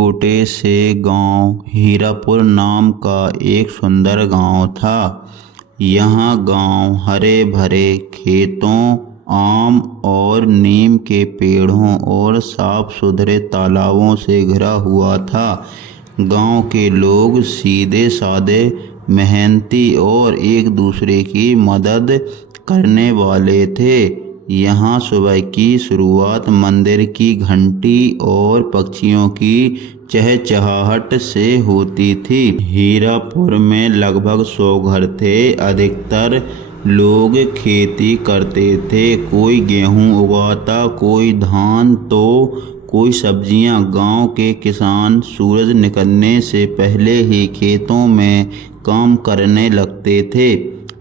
छोटे से गांव हीरापुर नाम का एक सुंदर गांव था। यहाँ गांव हरे भरे खेतों, आम और नीम के पेड़ों और साफ सुथरे तालाबों से घिरा हुआ था। गांव के लोग सीधे साधे, मेहनती और एक दूसरे की मदद करने वाले थे। यहाँ सुबह की शुरुआत मंदिर की घंटी और पक्षियों की चहचहाहट से होती थी। हीरापुर में लगभग 100 घर थे। अधिकतर लोग खेती करते थे। कोई गेहूं उगाता, कोई धान तो कोई सब्जियां। गांव के किसान सूरज निकलने से पहले ही खेतों में काम करने लगते थे।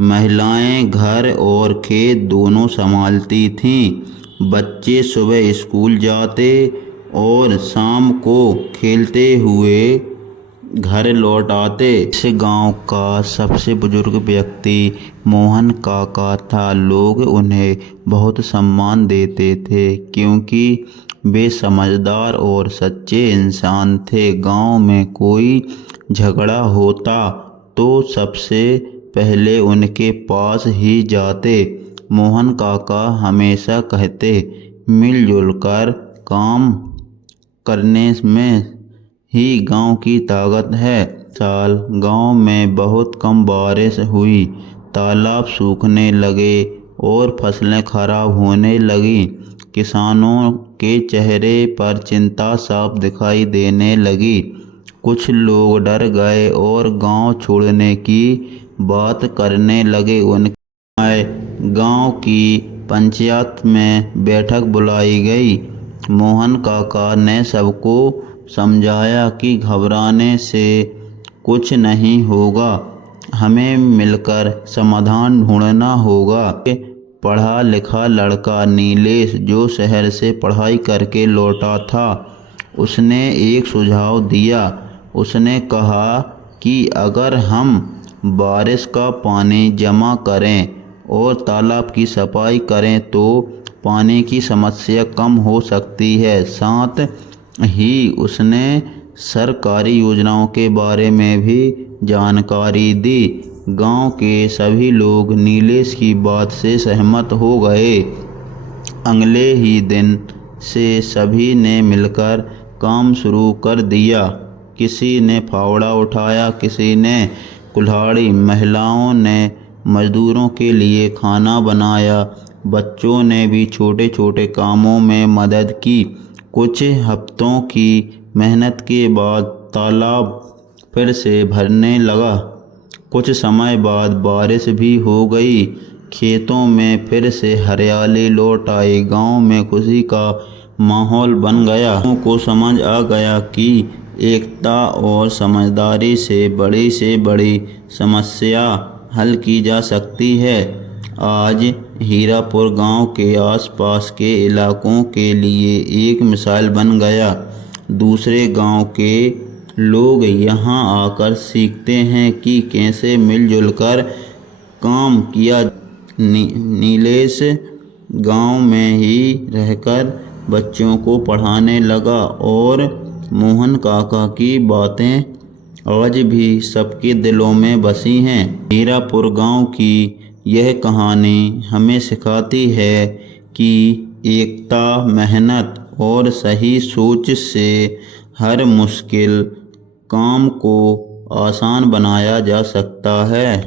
महिलाएं घर और खेत दोनों संभालती थीं। बच्चे सुबह स्कूल जाते और शाम को खेलते हुए घर लौट आते। इस गांव का सबसे बुजुर्ग व्यक्ति मोहन काका था। लोग उन्हें बहुत सम्मान देते थे क्योंकि वे समझदार और सच्चे इंसान थे। गांव में कोई झगड़ा होता तो सबसे पहले उनके पास ही जाते। मोहन काका हमेशा कहते, मिलजुल कर काम करने में ही गांव की ताकत है। साल गांव में बहुत कम बारिश हुई। तालाब सूखने लगे और फसलें खराब होने लगीं। किसानों के चेहरे पर चिंता साफ दिखाई देने लगी। कुछ लोग डर गए और गांव छोड़ने की बात करने लगे। उनके गांव की पंचायत में बैठक बुलाई गई। मोहन काका ने सबको समझाया कि घबराने से कुछ नहीं होगा, हमें मिलकर समाधान ढूंढना होगा। पढ़ा लिखा लड़का नीलेश, जो शहर से पढ़ाई करके लौटा था, उसने एक सुझाव दिया। उसने कहा कि अगर हम बारिश का पानी जमा करें और तालाब की सफाई करें तो पानी की समस्या कम हो सकती है। साथ ही उसने सरकारी योजनाओं के बारे में भी जानकारी दी। गांव के सभी लोग नीलेश की बात से सहमत हो गए। अगले ही दिन से सभी ने मिलकर काम शुरू कर दिया। किसी ने फावड़ा उठाया, किसी ने कुल्हाड़ी। महिलाओं ने मजदूरों के लिए खाना बनाया। बच्चों ने भी छोटे छोटे कामों में मदद की। कुछ हफ्तों की मेहनत के बाद तालाब फिर से भरने लगा। कुछ समय बाद बारिश भी हो गई। खेतों में फिर से हरियाली लौट आई। गांव में खुशी का माहौल बन गया। लोगों को समझ आ गया कि एकता और समझदारी से बड़ी समस्या हल की जा सकती है। आज हीरापुर गांव के आसपास के इलाकों के लिए एक मिसाल बन गया। दूसरे गांव के लोग यहां आकर सीखते हैं कि कैसे मिलजुल कर काम किया। नीलेश गांव में ही रहकर बच्चों को पढ़ाने लगा और मोहन काका की बातें आज भी सबके दिलों में बसी हैं। हीरापुर गांव की यह कहानी हमें सिखाती है कि एकता, मेहनत और सही सोच से हर मुश्किल काम को आसान बनाया जा सकता है।